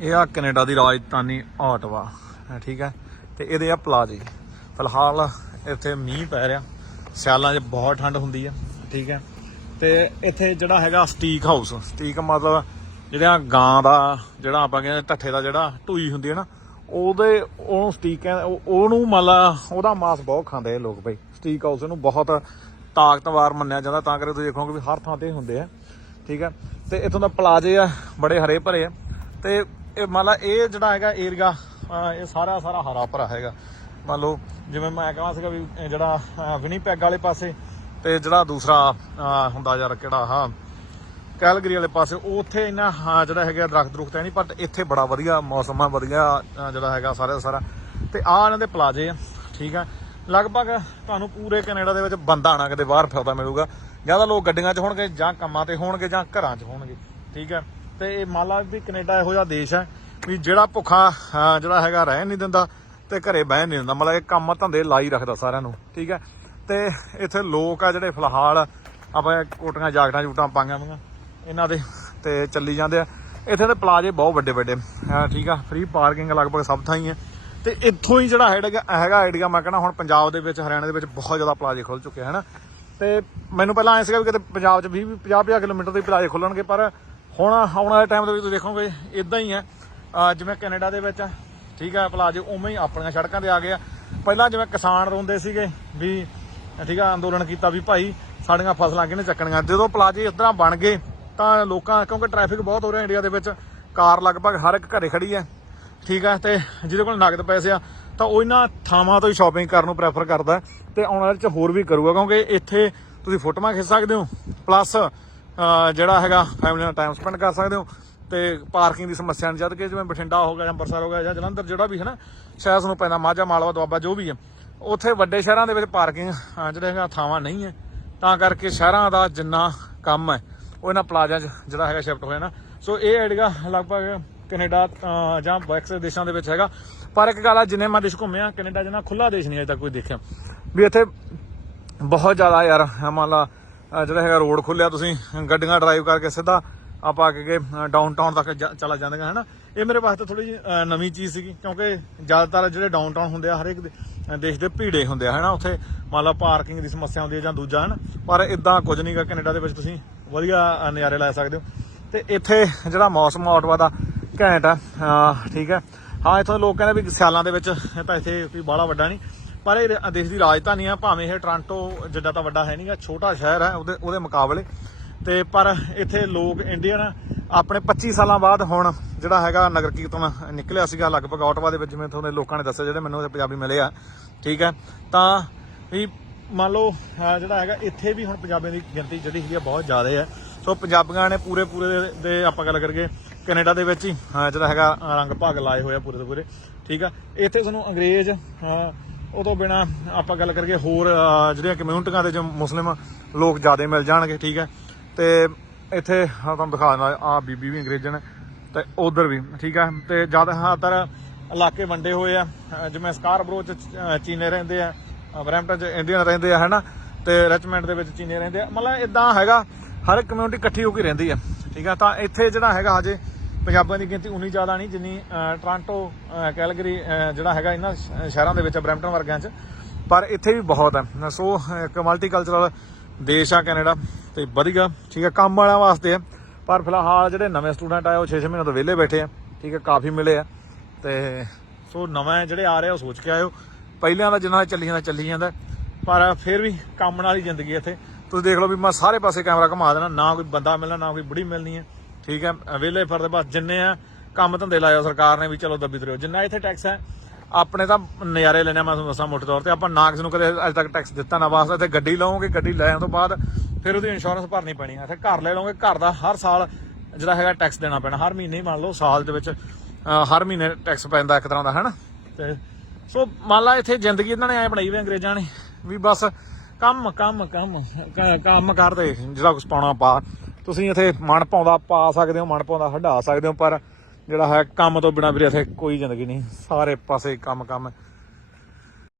ਇਹ ਆ ਕੈਨੇਡਾ ਦੀ ਰਾਜਧਾਨੀ ਆਟਵਾ ਠੀਕ ਹੈ? ਤੇ ਇਹਦੇ ਆ ਪਲਾਜ਼ੇ। ਫਿਲਹਾਲ ਇੱਥੇ ਮੀਂਹ ਪੈ ਰਿਹਾ। ਸਿਆਲਾਂ 'ਚ ਬਹੁਤ ਠੰਡ ਹੁੰਦੀ ਆ, ਠੀਕ ਹੈ? ਤੇ ਇੱਥੇ ਜਿਹੜਾ ਹੈਗਾ ਸਟੀਕ ਹਾਊਸ ਸਟੀਕ ਮਤਲਬ ਜਿਹੜਾ ਗਾਂ ਦਾ, ਜਿਹੜਾ ਆਪਾਂ ਕਹਿੰਦੇ ਢੱਠੇ ਦਾ ਜਿਹੜਾ ਢੂਈ ਹੁੰਦੀ ਹੈ ਨਾ, ਉਹਦੇ, ਉਹਨੂੰ ਸਟੀਕ ਕਹਿੰਦੇ ਉਹਨੂੰ ਮਤਲਬ ਉਹਦਾ ਮਾਸ ਬਹੁਤ ਖਾਂਦੇ ਆ ਲੋਕ ਬਈ। ਸਟੀਕ ਹਾਊਸ ਇਹਨੂੰ ਬਹੁਤ ਤਾਕਤਵਰ ਮੰਨਿਆ ਜਾਂਦਾ, ਤਾਂ ਕਰਕੇ ਤੁਸੀਂ ਦੇਖੋਗੇ ਵੀ ਹਰ ਥਾਂ ਤੇ ਹੁੰਦੇ ਆ, ਠੀਕ ਹੈ? ਤੇ ਇੱਥੋਂ ਦਾ ਪਲਾਜ਼ੇ ਆ, ਬੜੇ ਹਰੇ ਭਰੇ ਆ। ਤੇ ਇਹ ਮੰਨ ਲਾ ਇਹ ਜਿਹੜਾ ਹੈਗਾ ਏਰੀਆ ਇਹ ਸਾਰਾ ਸਾਰਾ ਹਰਾ ਭਰਾ ਹੈਗਾ। ਮੰਨ ਲਓ ਜਿਵੇਂ ਮੈਂ ਕਹਾਂ ਸੀਗਾ ਵੀ ਜਿਹੜਾ ਵਿਨੀਪੈਗ ਵਾਲੇ ਪਾਸੇ ਤੇ ਜਿਹੜਾ ਦੂਸਰਾ ਹੁੰਦਾ ਯਾਰ ਕਿਹੜਾ ਹਾਂ ਕੈਲਗਰੀ ਵਾਲੇ ਪਾਸੇ ਉੱਥੇ ਇੰਨਾ ਹਾਂ, ਜਿਹੜਾ ਹੈਗਾ ਦਰਖਤ ਦਰੁਖਤ ਹੈ ਨਹੀਂ ਬਟ ਇੱਥੇ ਬੜਾ ਵਧੀਆ ਮੌਸਮ ਆ ਵਧੀਆ ਜਿਹੜਾ ਹੈਗਾ ਸਾਰਾ ਦਾ ਸਾਰਾ। ਤੇ ਆਹ ਇਹਨਾਂ ਦੇ ਪਲਾਜੇ ਆ ਠੀਕ ਆ। ਲਗਭਗ ਤੁਹਾਨੂੰ ਪੂਰੇ ਕੈਨੇਡਾ ਦੇ ਵਿੱਚ ਬੰਦਾ ਨਾ ਕਿਤੇ ਬਾਹਰ ਫਿਰਦਾ ਮਿਲੂਗਾ। ਜਾਂ ਤਾਂ ਲੋਕ ਗੱਡੀਆਂ 'ਚ ਹੋਣਗੇ ਜਾਂ ਕੰਮਾਂ ਤੇ ਹੋਣਗੇ ਜਾਂ ਘਰਾਂ 'ਚ ਹੋਣਗੇ ਠੀਕ ਹੈ ਤੇ ਇਹ ਮੰਨ ਲਾ ਵੀ ਕੈਨੇਡਾ ਇਹੋ ਜਿਹਾ ਦੇਸ਼ ਹੈ ਵੀ ਜਿਹੜਾ ਭੁੱਖਾ ਜਿਹੜਾ ਹੈਗਾ ਰਹਿ ਨਹੀਂ ਦਿੰਦਾ ਤੇ ਘਰੇ ਬਹਿ ਨਹੀਂ ਦਿੰਦਾ। ਮਤਲਬ ਇਹ ਕੰਮ ਧੰਦੇ ਲਾਈ ਰੱਖਦਾ ਸਾਰਿਆਂ ਨੂੰ, ਠੀਕ ਹੈ? ਤੇ ਇੱਥੇ ਲੋਕ ਆ ਜਿਹੜੇ ਫਿਲਹਾਲ ਆਪਾਂ ਕੋਟੀਆਂ ਜਾਕਟਾਂ ਜੂਟਾਂ ਪਾਈਆਂ ਹੋਈਆਂ, ਇਹਨਾਂ ਦੇ ਤੇ ਚੱਲੀ ਜਾਂਦੇ ਆ। ਇੱਥੇ ਦੇ ਪਲਾਜੇ ਬਹੁਤ ਵੱਡੇ ਵੱਡੇ ਠੀਕ ਆ? ਫ੍ਰੀ ਪਾਰਕਿੰਗ ਲਗਭਗ ਸਭ ਥਾਂ ਹੀ। ਹੈ ਤੇ ਇੱਥੋਂ ਹੀ ਜਿਹੜਾ ਹੈਗਾ ਹੈਗਾ ਆਈਡੀਆ, ਮੈਂ ਕਹਿੰਦਾ ਹੁਣ ਪੰਜਾਬ ਦੇ ਵਿੱਚ, ਹਰਿਆਣਾ ਦੇ ਵਿੱਚ ਬਹੁਤ ਜ਼ਿਆਦਾ ਪਲਾਜੇ ਖੁੱਲ ਚੁੱਕੇ ਹਨ? ਤੇ ਮੈਨੂੰ ਪਹਿਲਾਂ ਐ ਸੀਗਾ ਵੀ ਕਿਤੇ ਪੰਜਾਬ 'ਚ 20 50 ਕਿਲੋਮੀਟਰ ਦੇ ਪਲਾਜੇ ਖੁੱਲਣਗੇ, ਪਰ ਹੁਣ ਆਉਣ ਵਾਲੇ ਟਾਈਮ ਦੇ ਵਿੱਚ ਤੁਸੀਂ ਦੇਖੋਗੇ ਇਦਾਂ ਹੀ ਹੈ। ਜਿਵੇਂ ਕੈਨੇਡਾ ਦੇ ਵਿੱਚ ਆ, ਠੀਕ ਹੈ ਪਲਾਜੇ ਉਵੇਂ ਹੀ ਆਪਣੀਆਂ ਸੜਕਾਂ ਤੇ ਆ ਗਏ ਆ। ਪਹਿਲਾਂ ਜਿਵੇਂ ਕਿਸਾਨ ਰੋਂਦੇ ਸੀਗੇ ਵੀ ਠੀਕ ਆ ਅੰਦੋਲਨ ਕੀਤਾ ਵੀ ਭਾਈ ਸਾਡੀਆਂ ਫਸਲਾਂ ਕਿਹਨੇ ਚੱਕਣੀਆਂ? ਜਦੋਂ ਪਲਾਜੇ ਇਸ ਬਣ ਗਏ ਤਾਂ ਲੋਕਾਂ ਕਿਉਂਕਿ ਟ੍ਰੈਫਿਕ ਬਹੁਤ ਹੋ ਰਿਹਾ ਇੰਡੀਆ ਦੇ ਵਿੱਚ ਕਾਰ ਲਗਭਗ ਹਰ ਇੱਕ ਘਰੇ ਖੜੀ ਹੈ ਠੀਕ ਹੈ ਤੇ ਜਿਹਦੇ ਕੋਲ ਨਗਦ ਪੈਸੇ ਆ ਤਾਂ ਉਹ ਇਹਨਾਂ ਥਾਵਾਂ ਤੋਂ ਹੀ ਸ਼ਾਪਿੰਗ ਕਰਨ ਨੂੰ ਪ੍ਰੈਫਰ ਕਰਦਾ ਹੈ ਤੇ ਆਉਣ ਵਾਲੇ ਚ ਹੋਰ ਵੀ ਕਰੂਗਾ ਕਿਉਂਕਿ ਇੱਥੇ ਤੁਸੀਂ ਫੋਟੋਆਂ ਖਿੱਚ ਸਕਦੇ ਹੋ ਪਲੱਸ ਜਿਹੜਾ ਹੈਗਾ ਫੈਮਿਲੀ ਨਾਲ ਟਾਈਮ ਸਪੈਂਡ ਕਰ ਸਕਦੇ ਹੋ ਤੇ ਪਾਰਕਿੰਗ ਦੀ ਸਮੱਸਿਆ ਨਹੀਂ ਜਦ ਕਿ ਜਿਵੇਂ ਬਠਿੰਡਾ ਹੋ ਗਿਆ ਅੰਮ੍ਰਿਤਸਰ ਹੋ ਗਿਆ ਜਾਂ ਜਲੰਧਰ ਜਿਹੜਾ ਵੀ ਹੈ ਨਾ, ਸ਼ਹਿਰ ਨੂੰ ਪੈਂਦਾ ਮਾਝਾ, ਮਾਲਵਾ, ਦੁਆਬਾ ਜੋ ਵੀ ਹੈ। ਉੱਥੇ ਵੱਡੇ ਸ਼ਹਿਰਾਂ ਦੇ ਵਿੱਚ ਪਾਰਕਿੰਗ ਜਿਹੜਾ ਹੈਗਾ ਥਾਵਾਂ ਨਹੀਂ ਹੈ। ਤਾਂ ਕਰਕੇ ਸ਼ਹਿਰਾਂ ਦਾ ਜਿੰਨਾ ਕੰਮ ਹੈ, ਉਹ ਇਹਨਾਂ ਪਲਾਜ਼ਾ 'ਚ ਜਿਹੜਾ ਹੈਗਾ ਸ਼ਿਫਟ ਹੋਇਆ ਨਾ। ਸੋ ਇਹ ਆਈਡੀਆ ਲਗਭਗ ਕੈਨੇਡਾ ਜਾਂ ਬੈਕਸ ਦੇਸ਼ਾਂ ਦੇ ਵਿੱਚ ਹੈਗਾ। ਪਰ ਇੱਕ ਗੱਲ ਆ, ਜਿੰਨੇ ਮੈਂ ਦੇਸ਼ ਘੁੰਮਿਆ, ਕੈਨੇਡਾ ਜਿੰਨਾ ਖੁੱਲਾ ਦੇਸ਼ ਨਹੀਂ ਅਜੇ ਤੱਕ ਕੋਈ ਦੇਖਿਆ। ਵੀ ਇੱਥੇ ਬਹੁਤ ਜ਼ਿਆਦਾ ਯਾਰ ਮੰਨ ਲਾ ਜਿਹੜਾ ਹੈਗਾ ਰੋਡ ਖੁੱਲਿਆ ਤੁਸੀਂ, ਗੱਡੀਆਂ ਡਰਾਈਵ ਕਰਕੇ ਸਿੱਧਾ ਆਪਾਂ ਕਿ ਡਾਊਨਟਾਊਨ ਤੱਕ ਜਾ- ਚਲਾ ਜਾਂਦੀਆਂ ਹਨਾ? ਇਹ ਮੇਰੇ ਵਾਸਤੇ ਥੋੜੀ ਜਿਹੀ ਨਵੀਂ ਚੀਜ਼ ਸੀਗੀ, ਕਿਉਂਕਿ ਜ਼ਿਆਦਾਤਰ ਜਿਹੜੇ ਡਾਊਨਟਾਊਨ ਹੁੰਦੇ ਆ, ਹਰੇਕ ਦੇਸ਼ ਦੇ ਭੀੜੇ ਹੁੰਦੇ ਆ, ਹਨਾ? ਉੱਥੇ ਮੰਨ ਲਾ ਪਾਰਕਿੰਗ ਦੀ ਸਮੱਸਿਆ ਹੁੰਦੀ ਹੈ ਜਾਂ ਦੂਜਾ, ਹਨਾ? ਪਰ ਇਦਾਂ ਕੁਝ ਨਹੀਂਗਾ ਕੈਨੇਡਾ ਦੇ ਵਿੱਚ ਤੁਸੀਂ ਵਧੀਆ ਨਜ਼ਾਰੇ ਲੈ ਸਕਦੇ ਹੋ। ਤੇ ਇੱਥੇ ਜਿਹੜਾ ਮੌਸਮ ਆ ਆਟਵਾ ਦਾ ਘੈਂਟ ਆ ਠੀਕ ਹੈ ਹਾਂ, ਇੱਥੋਂ ਦੇ ਲੋਕ ਕਹਿੰਦੇ ਵੀ ਸਿਆਲਾਂ ਦੇ ਵਿੱਚ ਤਾਂ ਇੱਥੇ ਕੋਈ ਬਾਹਲਾ ਵੱਡਾ ਨਹੀਂ ਪਰ ਇਹ ਦੇਸ਼ ਦੀ ਰਾਜਧਾਨੀ ਆ, ਭਾਵੇਂ ਇਹ ਟ੍ਰਾਂਟੋ ਜਿੱਦਾਂ ਤਾਂ ਵੱਡਾ ਹੈ ਨਹੀਂਗਾ ਛੋਟਾ ਸ਼ਹਿਰ ਹੈ ਉਹਦੇ ਉਹਦੇ ਮੁਕਾਬਲੇ। ਤੇ ਪਰ ਇੱਥੇ ਲੋਕ ਇੰਡੀਅਨ ਆਪਣੇ 25 ਸਾਲਾਂ ਬਾਅਦ ਹੁਣ ਜਿਹੜਾ ਹੈਗਾ ਨਗਰ ਕੀਰਤਨ ਨਿਕਲਿਆ ਸੀਗਾ, ਲਗਭਗ ਆਟਵਾ ਦੇ ਵਿੱਚ ਜਿਵੇਂ ਤੁਹਾਨੂੰ ਲੋਕਾਂ ਨੇ ਦੱਸਿਆ, ਜਿਹੜੇ ਮੈਨੂੰ ਉੱਥੇ ਪੰਜਾਬੀ ਮਿਲੇ ਆ, ਠੀਕ ਹੈ। ਤਾਂ ਵੀ ਮੰਨ ਲਓ ਜਿਹੜਾ ਹੈਗਾ, ਇੱਥੇ ਵੀ ਹੁਣ ਪੰਜਾਬੀਆਂ ਦੀ ਗਿਣਤੀ ਜਿਹੜੀ ਹੈਗੀ ਆ, ਬਹੁਤ ਜ਼ਿਆਦਾ ਹੈ। ਸੋ ਪੰਜਾਬੀਆਂ ਨੇ ਪੂਰੇ ਪੂਰੇ ਦੇ- ਆਪਾਂ ਗੱਲ ਕਰੀਏ, ਕੈਨੇਡਾ ਦੇ ਵਿੱਚ ਹੀ ਜਿਹੜਾ ਹੈਗਾ ਰੰਗ ਭਾਗ ਲਾਏ ਹੋਏ ਆ ਪੂਰੇ ਦੇ ਪੂਰੇ, ਠੀਕ ਆ। ਇੱਥੇ ਤੁਹਾਨੂੰ ਅੰਗਰੇਜ਼ ਉਹ ਤੋਂ ਬਿਨਾ ਆਪਾਂ ਗੱਲ ਕਰੀਏ ਹੋਰ ਜਿਹੜੀਆਂ ਕਮਿਊਨਿਟੀਆਂ ਦੇ ਜੋ ਮੁਸਲਿਮ ਲੋਕ ਜ਼ਿਆਦਾ ਮਿਲ ਜਾਣਗੇ, ਠੀਕ ਹੈ। ਤੇ ਇੱਥੇ ਤੁਹਾਨੂੰ ਦਿਖਾ ਦਿੰਦਾ ਆ ਬੀਬੀ ਵੀ ਅੰਗਰੇਜ਼ਨ ਹੈ ਤੇ ਉਧਰ ਵੀ, ਠੀਕ ਹੈ। ਤੇ ਜ਼ਿਆਦਾਤਰ ਇਲਾਕੇ ਵੰਡੇ ਹੋਏ ਆ, ਅਹ, ਜਿਵੇਂ ਸਕਾਰਬਰੋ ਚ ਚੀਨੇ ਰਹਿੰਦੇ ਆ ਬਰੈਂਪਟਨ ਚ ਇੰਡੀਅਨ ਰਹਿੰਦੇ ਆ, ਹਨਾ। ਤੇ ਰਿਚਮੈਂਡ ਦੇ ਵਿੱਚ ਚੀਨੇ ਰਹਿੰਦੇ ਆ। ਮਤਲਬ ਇਦਾਂ ਹੈਗਾ, ਹਰ ਇੱਕ ਕਮਿਊਨਿਟੀ ਇਕੱਠੀ ਹੋ ਕੇ ਰਹਿੰਦੀ ਆ, ਠੀਕ ਆ ਤਾਂ ਇੱਥੇ ਜਿਹੜਾ ਹੈਗਾ ਹਜੇ ਪੰਜਾਬੀਆਂ ਦੀ ਗਿਣਤੀ ਉਨੀ ਜ਼ਿਆਦਾ ਨਹੀਂ ਜਿੰਨੀ ਅਹ, ਟੋਰਾਂਟੋ ਕੈਲਗਰੀ ਜਿਹੜਾ ਹੈਗਾ ਇਹਨਾਂ ਸ਼- ਸ਼ਹਿਰਾਂ ਦੇ ਵਿੱਚ ਬਰੈਂਪਟਨ ਵਰਗਿਆਂ 'ਚ। ਪਰ ਇੱਥੇ ਵੀ ਬਹੁਤ ਹੈ। ਸੋ ਇੱਕ ਮਲਟੀਕਲਚਰਲ ਦੇਸ਼ ਆ ਕੈਨੇਡਾ ਤੇ ਵਧੀਆ ਠੀਕ ਹੈ ਕੰਮ ਵਾਲਿਆਂ ਵਾਸਤੇ ਆ ਪਰ ਫਿਲਹਾਲ ਜਿਹੜੇ ਨਵੇਂ ਸਟੂਡੈਂਟ ਆਏ ਉਹ 6-6 ਮਹੀਨੇ ਤੋਂ ਵਿਹਲੇ ਬੈਠੇ ਆ ਠੀਕ ਹੈ ਕਾਫੀ ਮਿਲੇ ਆ। ਤੇ ਸੋ ਨਵੇਂ ਜਿਹੜੇ ਆ ਰਹੇ ਆ ਉਹ ਸੋਚ ਕੇ ਆਇਓ। ਪਹਿਲਿਆਂ ਦਾ ਜਿੰਨਾ ਚੱਲੀ ਜਾਂਦਾ ਚੱਲੀ ਜਾਂਦਾ। ਪਰ ਫਿਰ ਵੀ ਕੰਮ ਨਾਲ ਹੀ ਜ਼ਿੰਦਗੀ ਇੱਥੇ। ਤੁਸੀਂ ਦੇਖ ਲਓ ਵੀ ਮੈਂ ਸਾਰੇ ਪਾਸੇ ਕੈਮਰਾ ਘੁਮਾ ਦੇਣਾ ਨਾ ਕੋਈ ਬੰਦਾ ਮਿਲਣਾ ਨਾ ਕੋਈ ਬੁੜੀ ਮਿਲਣੀ ਹੈ। ਠੀਕ ਹੈ ਵਿਹਲੇ ਫਿਰਦੇ ਬਸ ਜਿੰਨੇ ਆ ਕੰਮ ਧੰਦੇ ਲਾਇਆ ਸਰਕਾਰ ਨੇ ਵੀ ਚਲੋ ਦੱਬੀ ਤੁਰਿਓ ਜਿੰਨਾ ਇੱਥੇ ਟੈਕਸ ਹੈ ਆਪਣੇ ਤਾਂ ਨਜ਼ਾਰੇ ਲੈਣੇ ਆ, ਮੈਂ ਤੁਹਾਨੂੰ ਦੱਸਾਂ ਮੋਟੇ ਤੌਰ ਤੇ। ਆਪਾਂ ਨਾ ਕਿਸੇ ਨੂੰ ਕਦੇ ਅੱਜ ਤੱਕ ਟੈਕਸ ਦਿੱਤਾ ਨਾ ਵਾਸਤੇ ਇੱਥੇ ਗੱਡੀ ਲਓਗੇ ਗੱਡੀ ਲੈਣ ਤੋਂ ਬਾਅਦ ਫਿਰ ਉਹਦੀ ਇੰਸ਼ੋਰੈਂਸ ਭਰਨੀ ਪੈਣੀ ਹੈ ਇੱਥੇ ਘਰ ਲੈ ਲਓਗੇ ਘਰ ਦਾ ਹਰ ਸਾਲ ਜਿਹੜਾ ਹੈਗਾ ਟੈਕਸ ਦੇਣਾ ਪੈਣਾ। ਹਰ ਮਹੀਨੇ ਹੀ ਮੰਨ ਲਓ ਸਾਲ ਦੇ ਵਿੱਚ ਹਰ ਮਹੀਨੇ ਟੈਕਸ ਪੈਂਦਾ ਇੱਕ ਤਰ੍ਹਾਂ ਦਾ ਹਨਾ? ਤੇ ਸੋ ਮੰਨ ਲਾ ਇੱਥੇ ਜ਼ਿੰਦਗੀ ਇਹਨਾਂ ਨੇ ਐ ਬਣਾਈ ਵੀ ਅੰਗਰੇਜ਼ਾਂ ਨੇ ਵੀ ਬਸ ਕੰਮ ਕੰਮ ਕੰਮ ਕੰਮ ਕਰਦੇ ਜਿਹੜਾ ਕੁਛ ਪਾਉਣਾ ਪਾ। ਤੁਸੀਂ ਇੱਥੇ ਮਨ ਪਾਉਂਦਾ, ਪਾ ਸਕਦੇ ਹੋ, ਮਨ ਪਾਉਂਦਾ ਹਟਾ ਸਕਦੇ ਹੋ, ਪਰ ਜਿਹੜਾ ਹੈ ਕੰਮ ਤੋਂ ਬਿਨਾ ਵੀਰੇ ਇੱਥੇ ਕੋਈ ਜ਼ਿੰਦਗੀ ਨਹੀਂ। ਸਾਰੇ ਪਾਸੇ ਕੰਮ ਕੰਮ